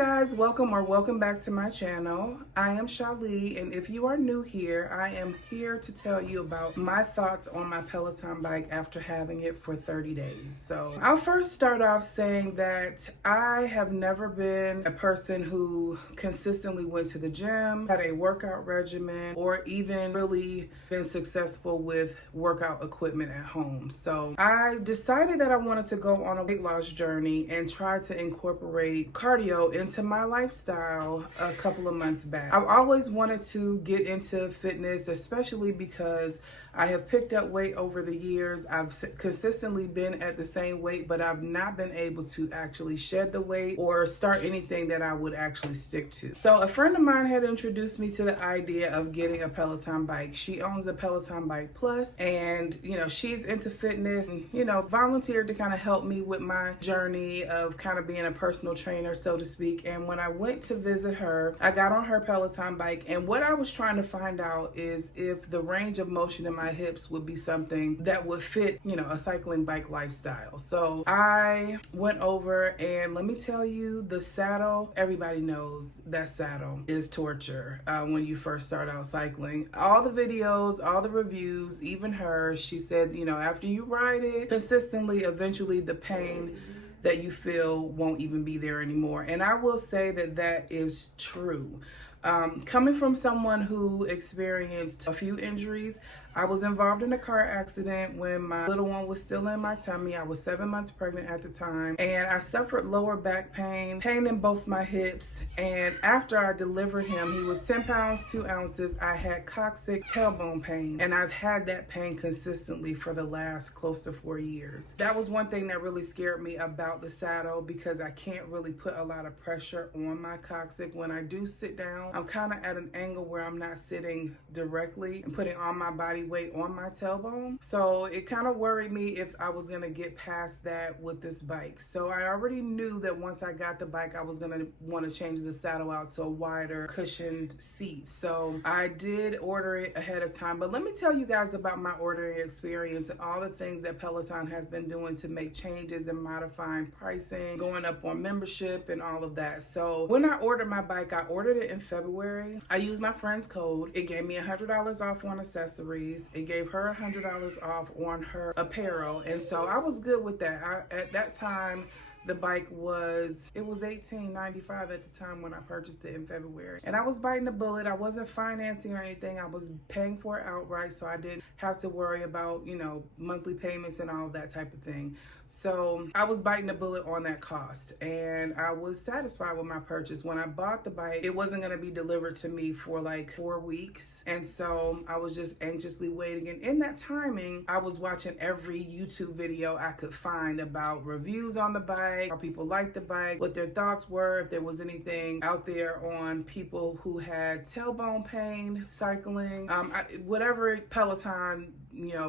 guys, welcome back to my channel. I am Shali, and if you are new here, I am here to tell you about my thoughts on my Peloton bike after having it for 30 days. So I'll first start off saying that I have never been a person who consistently went to the gym, had a workout regimen, or even really been successful with workout equipment at home. So I decided that I wanted to go on a weight loss journey and try to incorporate cardio into my lifestyle a couple of months back. I've always wanted to get into fitness, especially because I have picked up weight over the years. I've consistently been at the same weight, but I've not been able to actually shed the weight or start anything that I would actually stick to. So a friend of mine had introduced me to the idea of getting a Peloton bike. She owns a Peloton Bike Plus, and she's into fitness and volunteered to kind of help me with my journey of kind of being a personal trainer, so to speak. And when I went to visit her, I got on her Peloton bike, and what I was trying to find out is if the range of motion in my hips would be something that would fit, a cycling bike lifestyle. So I went over, and let me tell you, the saddle, everybody knows that saddle is torture when you first start out cycling. All the videos, all the reviews, even her, she said, after you ride it consistently, eventually the pain that you feel won't even be there anymore. And I will say that that is true. Coming from someone who experienced a few injuries, I was involved in a car accident when my little one was still in my tummy. I was 7 months pregnant at the time, and I suffered lower back pain in both my hips. And after I delivered him, he was 10 pounds, 2 ounces. I had Coccyx tailbone pain, and I've had that pain consistently for the last close to 4 years. That was one thing that really scared me about the saddle, because I can't really put a lot of pressure on my Coccyx. When I do sit down, I'm kind of at an angle where I'm not sitting directly and putting all my body weight on my tailbone. So it kind of worried me if I was going to get past that with this bike. So I already knew that once I got the bike, I was going to want to change the saddle out to a wider cushioned seat. So I did order it ahead of time. But let me tell you guys about my ordering experience and all the things that Peloton has been doing to make changes and modifying pricing, going up on membership and all of that. So when I ordered my bike, I ordered it in February. I used my friend's code. It gave me $100 off on accessories. It gave her $100 off on her apparel. And so I was good with that. At that time, the bike was $18.95 at the time when I purchased it in February. And I was biting the bullet. I wasn't financing or anything. I was paying for it outright, so I didn't have to worry about, monthly payments and all of that type of thing. So I was biting the bullet on that cost, and I was satisfied with my purchase. When I bought the bike, it wasn't going to be delivered to me for like 4 weeks. And so I was just anxiously waiting. And in that timing, I was watching every YouTube video I could find about reviews on the bike, how people liked the bike, what their thoughts were, if there was anything out there on people who had tailbone pain, cycling, whatever Peloton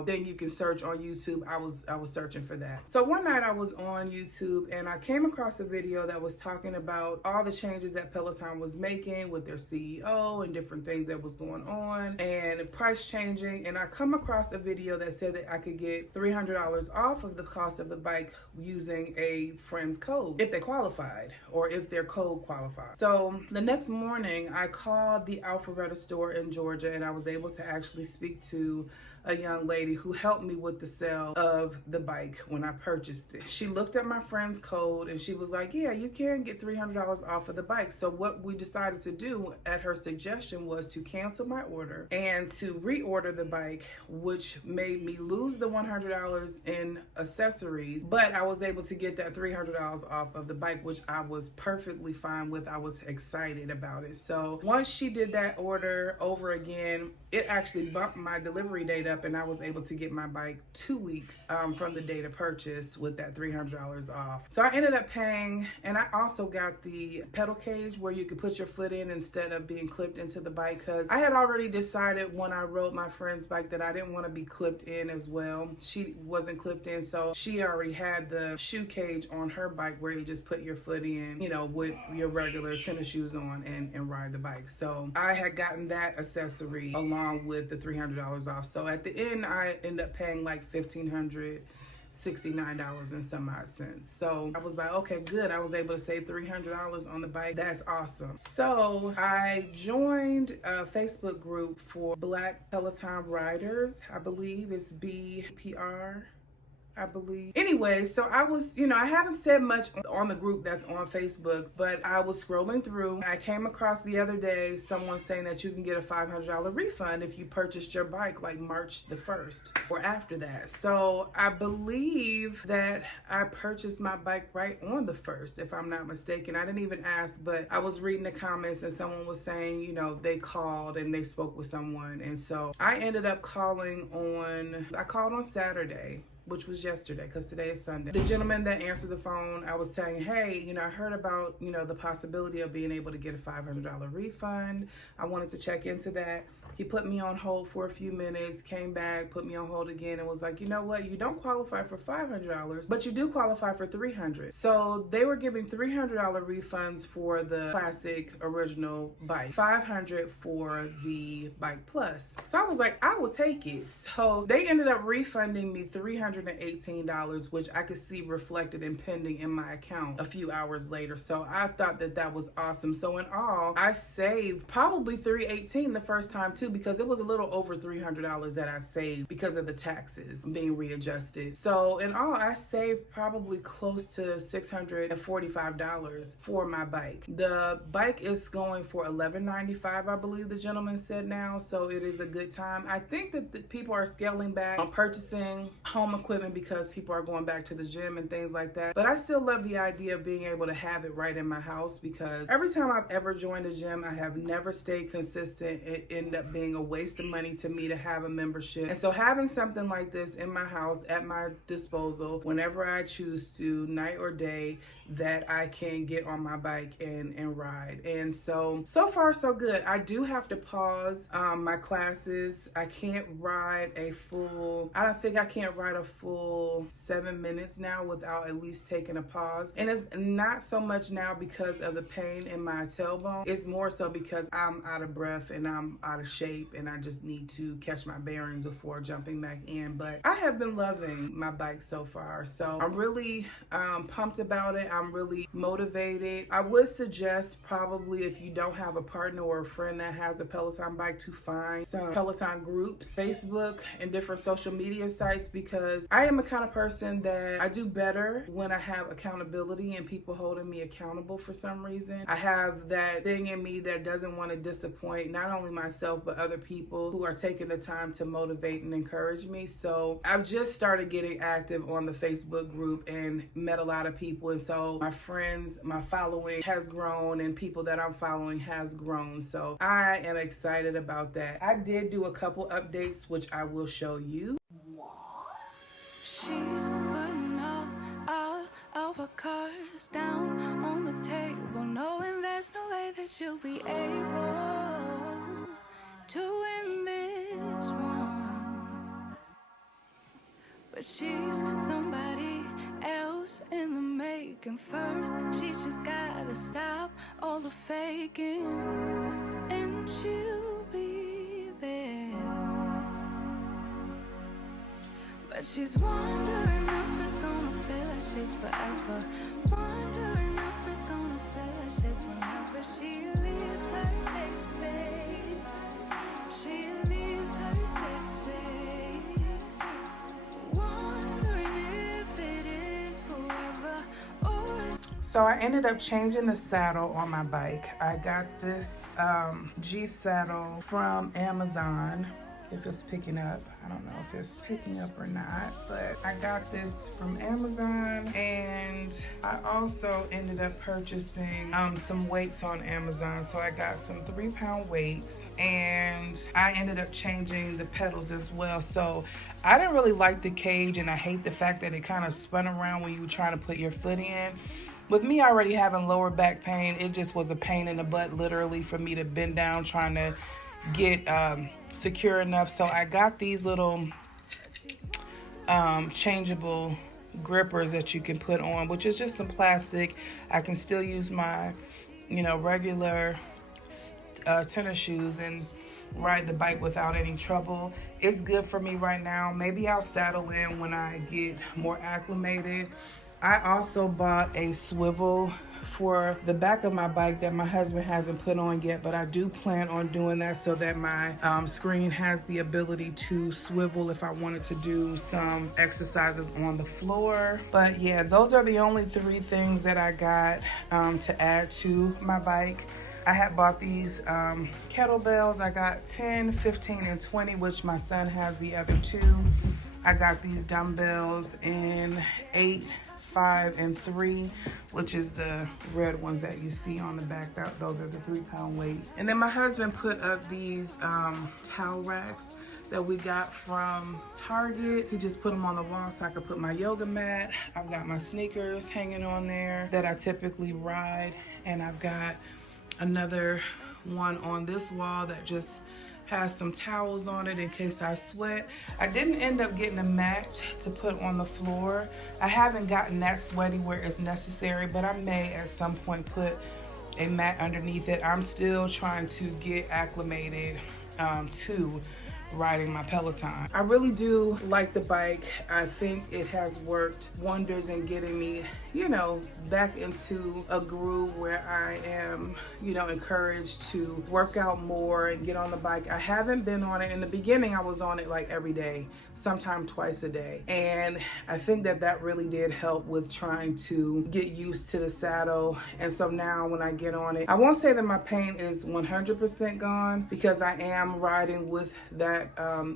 then you can search on YouTube. I was searching for that. So one night I was on YouTube, and I came across a video that was talking about all the changes that Peloton was making with their CEO and different things that was going on and price changing. And I come across a video that said that I could get $300 off of the cost of the bike using a friend's code if they qualified, or if their code qualified. So the next morning I called the Alpharetta store in Georgia, and I was able to actually speak to a young lady who helped me with the sale of the bike when I purchased it. She looked at my friend's code, and she was like, yeah, you can get $300 off of the bike. So what we decided to do at her suggestion was to cancel my order and to reorder the bike, which made me lose the $100 in accessories, but I was able to get that $300 off of the bike, which I was perfectly fine with. I was excited about it. So once she did that order over again, it actually bumped my delivery date up, and I was able to get my bike 2 weeks from the date of purchase with that $300 off. So I ended up paying, and I also got the pedal cage where you could put your foot in instead of being clipped into the bike, because I had already decided when I rode my friend's bike that I didn't want to be clipped in as well. She wasn't clipped in, so she already had the shoe cage on her bike where you just put your foot in, with your regular tennis shoes on and ride the bike. So I had gotten that accessory along with the $300 off. So at the end, I ended up paying like $1,500 $69 and some odd cents. So I was like, okay, good. I was able to save $300 on the bike. That's awesome. So I joined a Facebook group for Black Peloton riders. I believe it's BPR. I believe. Anyway, so I was, I haven't said much on the group that's on Facebook, but I was scrolling through. I came across the other day someone saying that you can get a $500 refund if you purchased your bike like March the 1st or after that. So I believe that I purchased my bike right on the 1st, if I'm not mistaken. I didn't even ask, but I was reading the comments and someone was saying, they called and they spoke with someone. And so I ended up I called on Saturday, which was yesterday, because today is Sunday. The gentleman that answered the phone, I was saying, hey, I heard about, the possibility of being able to get a $500 refund. I wanted to check into that. He put me on hold for a few minutes, came back, put me on hold again, and was like, you know what? You don't qualify for $500, but you do qualify for $300. So they were giving $300 refunds for the classic original bike, $500 for the Bike Plus. So I was like, I will take it. So they ended up refunding me $318, which I could see reflected and pending in my account a few hours later. So I thought that was awesome. So in all, I saved probably $318 the first time too, because it was a little over $300 that I saved because of the taxes being readjusted. So in all, I saved probably close to $645 for my bike. The bike is going for $1195, I believe the gentleman said now. So it is a good time. I think that the people are scaling back on purchasing home equipment because people are going back to the gym and things like that. But I still love the idea of being able to have it right in my house, because every time I've ever joined a gym, I have never stayed consistent. It ended up being a waste of money to me to have a membership. And so having something like this in my house at my disposal whenever I choose to, night or day, that I can get on my bike and ride. And so far so good. I do have to pause my classes. I can't ride a full 7 minutes now without at least taking a pause. And it's not so much now because of the pain in my tailbone. It's more so because I'm out of breath and I'm out of shape and I just need to catch my bearings before jumping back in. But I have been loving my bike so far. So I'm really pumped about it. I'm really motivated. I would suggest probably, if you don't have a partner or a friend that has a Peloton bike, to find some Peloton groups, Facebook and different social media sites, because I am a kind of person that I do better when I have accountability and people holding me accountable for some reason. I have that thing in me that doesn't want to disappoint not only myself but other people who are taking the time to motivate and encourage me. So I've just started getting active on the Facebook group and met a lot of people, and so my friends, my following has grown and people that I'm following has grown. So I am excited about that. I did do a couple updates which I will show you. She's putting all of her cards down on the table, knowing there's no way that she'll be able to win this one. But she's somebody else in the making. First, she just gotta stop all the faking, and she'll be there. But she's wondering if it's gonna feel like this forever. Wondering if it's gonna feel like this whenever she leaves her safe space. She leaves her safe space. Wondering if it is forever or So I ended up changing the saddle on my bike. I got this G saddle from Amazon. If it's picking up, I don't know if it's picking up or not, but I got this from Amazon, and I also ended up purchasing some weights on Amazon. So I got some 3-pound weights, and I ended up changing the pedals as well. So I didn't really like the cage, and I hate the fact that it kind of spun around when you were trying to put your foot in. With me already having lower back pain, it just was a pain in the butt, literally, for me to bend down trying to get secure enough. So I got these little changeable grippers that you can put on, which is just some plastic. I can still use my regular tennis shoes, and ride the bike without any trouble. It's good for me right now. Maybe I'll saddle in when I get more acclimated. I also bought a swivel for the back of my bike that my husband hasn't put on yet, but I do plan on doing that so that my screen has the ability to swivel if I wanted to do some exercises on the floor. But yeah, those are the only 3 things that I got to add to my bike. I had bought these kettlebells. I got 10, 15, and 20, which my son has the other 2. I got these dumbbells in 8, 5, and 3, which is the red ones that you see on the back. Those are the 3-pound weights. And then my husband put up these towel racks that we got from Target. He just put them on the wall so I could put my yoga mat. I've got my sneakers hanging on there that I typically ride, and I've got another one on this wall that just has some towels on it in case I sweat. I didn't end up getting a mat to put on the floor. I haven't gotten that sweaty where it's necessary, but I may at some point put a mat underneath it. I'm still trying to get acclimated to riding my Peloton. I really do like the bike. I think it has worked wonders in getting me, you know, back into a groove where I am, you know, encouraged to work out more and get on the bike. I haven't been on it. In the beginning, I was on it like every day, sometimes twice a day. And I think that really did help with trying to get used to the saddle. And so now when I get on it, I won't say that my pain is 100% gone because I am riding with that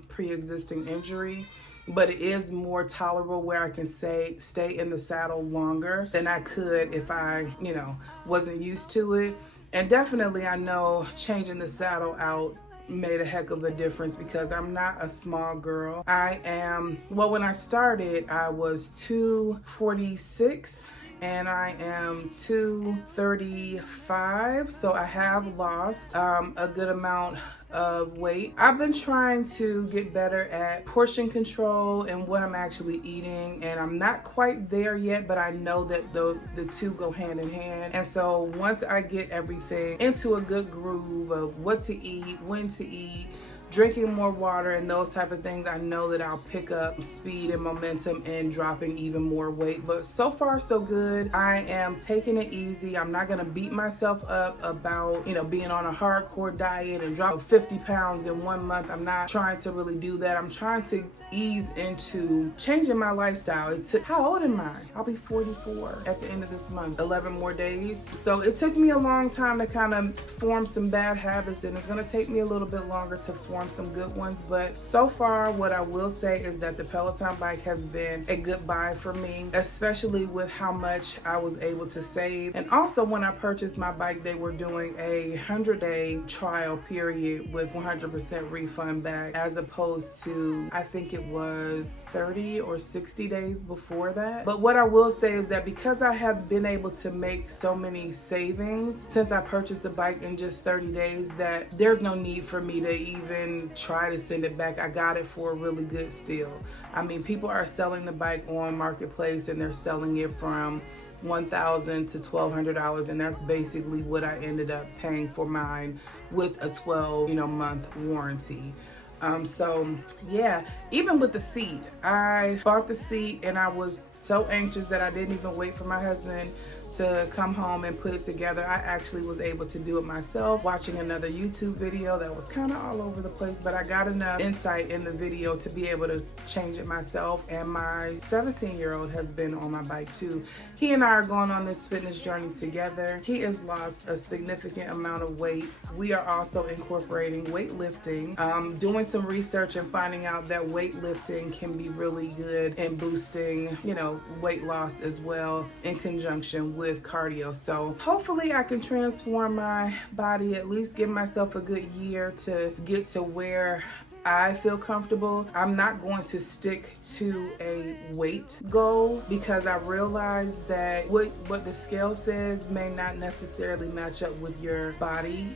pre-existing injury, but it is more tolerable where I can stay in the saddle longer than I could if I, you know, wasn't used to it. And definitely I know changing the saddle out made a heck of a difference because I'm not a small girl. I am, well, when I started, I was 246 and I am 235, so I have lost a good amount of weight. I've been trying to get better at portion control and what I'm actually eating, and I'm not quite there yet, but I know that the two go hand in hand. And so once I get everything into a good groove of what to eat, when to eat, drinking more water and those type of things, I know that I'll pick up speed and momentum and dropping even more weight. But so far so good. I am taking it easy. I'm not gonna beat myself up about, you know, being on a hardcore diet and drop 50 pounds in 1 month. I'm not trying to really do that. I'm trying to ease into changing my lifestyle. How old am I? I'll be 44 at the end of this month, 11 more days. So it took me a long time to kind of form some bad habits, and it's gonna take me a little bit longer to form some good ones. But so far, what I will say is that the Peloton bike has been a good buy for me, especially with how much I was able to save. And also when I purchased my bike, they were doing a 100-day trial period with 100% refund back, as opposed to, I think it was 30 or 60 days before that. But what I will say is that because I have been able to make so many savings since I purchased the bike in just 30 days, that there's no need for me to even try to send it back. I got it for a really good steal. I mean, people are selling the bike on Marketplace and they're selling it from $1,000 to $1,200, and that's basically what I ended up paying for mine with a 12-month warranty. So yeah, even with the seat, I bought the seat and I was so anxious that I didn't even wait for my husband to come home and put it together. I actually was able to do it myself, watching another YouTube video that was kind of all over the place, but I got enough insight in the video to be able to change it myself. And my 17-year-old has been on my bike too. He and I are going on this fitness journey together. He has lost a significant amount of weight. We are also incorporating weightlifting, doing some research and finding out that weightlifting can be really good in boosting, weight loss as well in conjunction with cardio. So hopefully I can transform my body, at least give myself a good year to get to where I feel comfortable. I'm not going to stick to a weight goal because I realize that what the scale says may not necessarily match up with your body,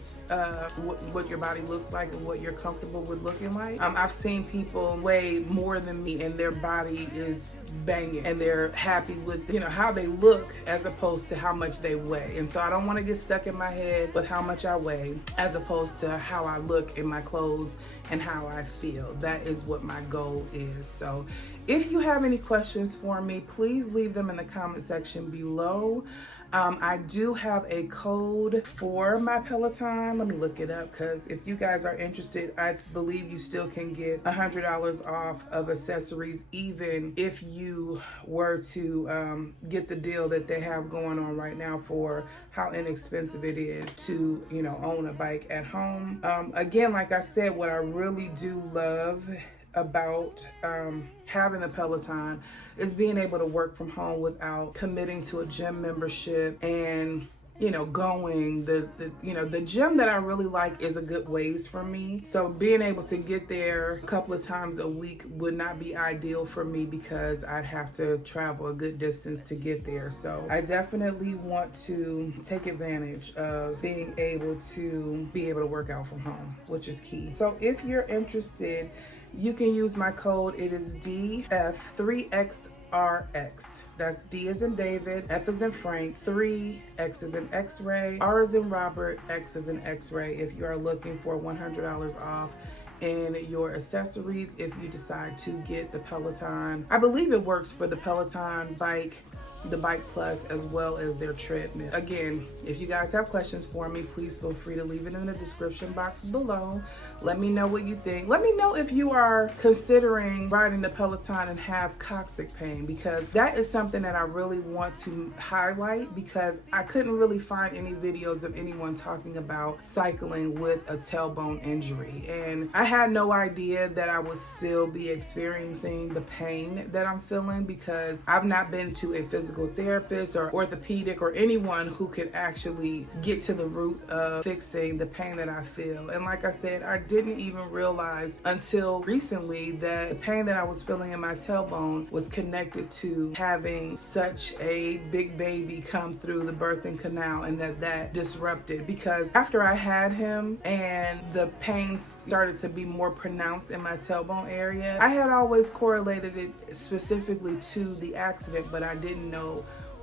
what your body looks like and what you're comfortable with looking like. I've seen people weigh more than me and their body is banging and they're happy with, you know, how they look as opposed to how much they weigh. And so I don't want to get stuck in my head with how much I weigh as opposed to how I look in my clothes and how I feel. That is what my goal is. So if you have any questions for me, please leave them in the comment section below. I do have a code for my Peloton. Let me look it up, because if you guys are interested, I believe you still can get $100 off of accessories, even if you were to get the deal that they have going on right now for how inexpensive it is to, you know, own a bike at home. Again, like I said, what I really do love about having a Peloton is being able to work from home without committing to a gym membership and, you know, going the gym that I really like is a good ways for me. So being able to get there a couple of times a week would not be ideal for me because I'd have to travel a good distance to get there. So I definitely want to take advantage of being able to work out from home, which is key. So if you're interested, you can use my code. It is DF3XRX. That's D as in David, F as in Frank, 3, X as in X-ray, R as in Robert, X as in X-ray, if you are looking for $100 off in your accessories if you decide to get the Peloton. I believe it works for the Peloton bike, the Bike Plus, as well as their treadmill. Again, if you guys have questions for me, please feel free to leave it in the description box below. Let me know what you think. Let me know if you are considering riding the Peloton and have coccyx pain, because that is something that I really want to highlight, because I couldn't really find any videos of anyone talking about cycling with a tailbone injury. And I had no idea that I would still be experiencing the pain that I'm feeling, because I've not been to a physical therapist or orthopedic or anyone who could actually get to the root of fixing the pain that I feel. And like I said, I didn't even realize until recently that the pain that I was feeling in my tailbone was connected to having such a big baby come through the birthing canal, and that disrupted, because after I had him and the pain started to be more pronounced in my tailbone area, I had always correlated it specifically to the accident, but I didn't know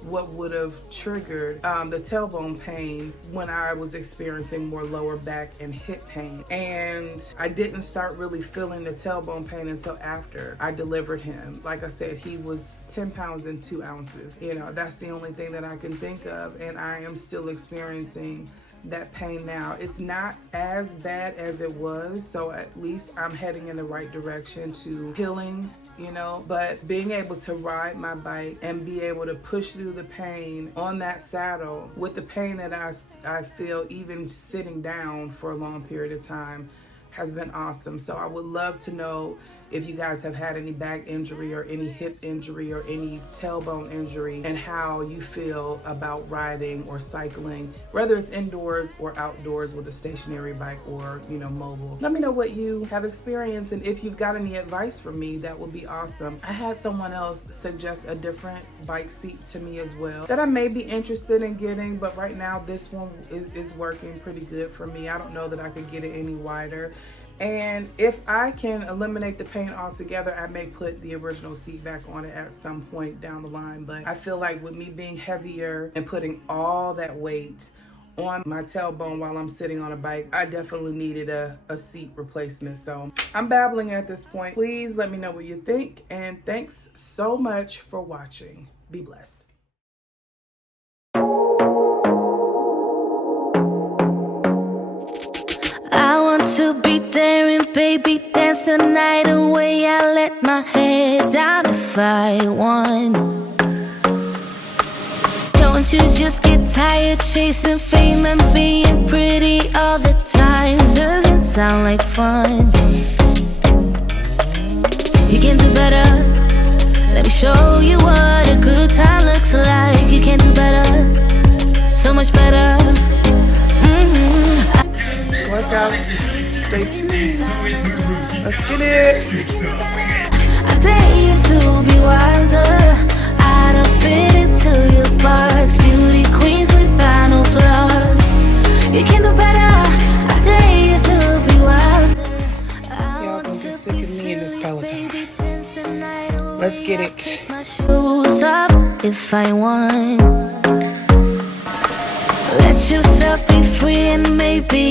what would have triggered the tailbone pain when I was experiencing more lower back and hip pain. And I didn't start really feeling the tailbone pain until after I delivered him. Like I said, he was 10 pounds and 2 ounces. You know, that's the only thing that I can think of, and I am still experiencing that pain now. It's not as bad as it was, so at least I'm heading in the right direction to healing, you know. But being able to ride my bike and be able to push through the pain on that saddle with the pain that I feel even sitting down for a long period of time has been awesome. So I would love to know if you guys have had any back injury or any hip injury or any tailbone injury, and how you feel about riding or cycling, whether it's indoors or outdoors with a stationary bike or, you know, mobile. Let me know what you have experienced, and if you've got any advice for me, that would be awesome. I had someone else suggest a different bike seat to me as well that I may be interested in getting, but right now this one is working pretty good for me. I don't know that I could get it any wider. And if I can eliminate the pain altogether, I may put the original seat back on it at some point down the line. But I feel like with me being heavier and putting all that weight on my tailbone while I'm sitting on a bike, I definitely needed a seat replacement. So I'm babbling at this point. Please let me know what you think. And thanks so much for watching. Be blessed. I want to be there and baby dance the night away. I let my head down if I won. Don't you just get tired chasing fame and being pretty all the time? Doesn't sound like fun. You can do better. Let me show you what a good time looks like. You can do better, so much better. Workouts Stay tuned. Let's get it. I dare you to be wilder. I don't fit into your box. Beauty queens without no flaws. You can do better. I dare you to be wilder. Y'all gonna get sick of me in this Peloton. Let's get it. Take my shoes off if I want. Let yourself be free and maybe